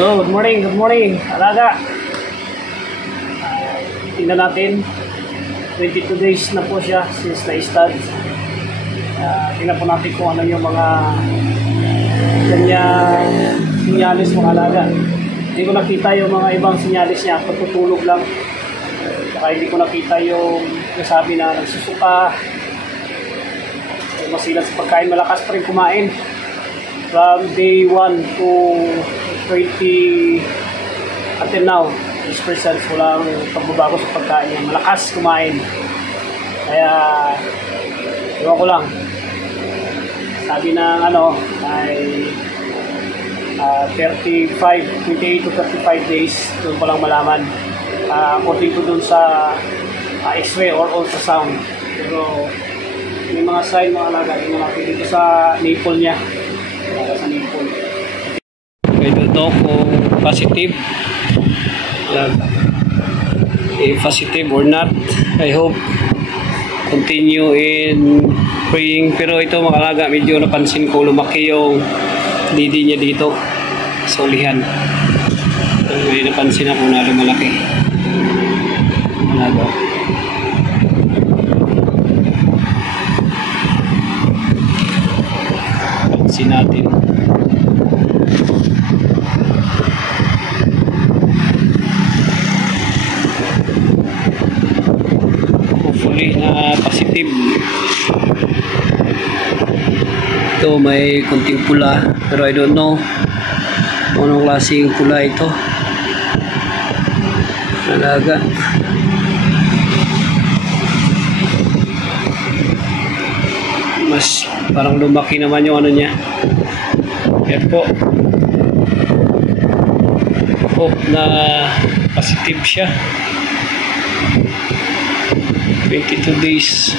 Hello, good morning, alaga. Tingnan natin, 22 days na po siya since na-stud. Tingnan po natin kung ano yung mga kanyang sinyalis mga alaga. Hindi ko nakita yung mga ibang sinyalis niya, pagtutulog lang. Saka hindi ko nakita yung sabi na nagsusuka, masilan sa pagkain, malakas pa rin kumain. From day 1 to 20 until now, this person walang pagbabago sa pagkain niya. Malakas kumain. Kaya, ewan ko lang. Sabi ng ano, ay 28 to 35 days, doon ko lang malaman. According to doon sa x-ray or ultrasound. Pero, may mga sign mga alaga, tingnan natin dito sa nipple niya. Sa nipple. I don't know kung positive. If positive or not, I hope continue in praying. Pero ito mga alaga, medyo napansin ko lumaki yung didi niya dito sa ulihan. May napansin ako na lumalaki. Alaga. Pansin natin. Hopefully na positive. Ito may kunting pula pero I don't know kung anong klaseng pula ito. Alaga. Mas parang lumaki naman yung ano niya. Kaya po hope na positive siya. 22 days.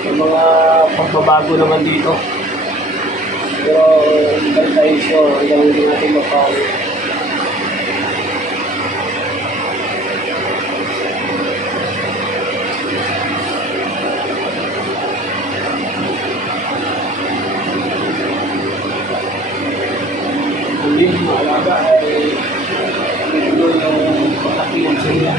May mga pagbabago naman dito. Pero hindi tayo sure hanggang hindi natin mapawin. Hindi maalaga ay ito yung pagkakilang sa niya.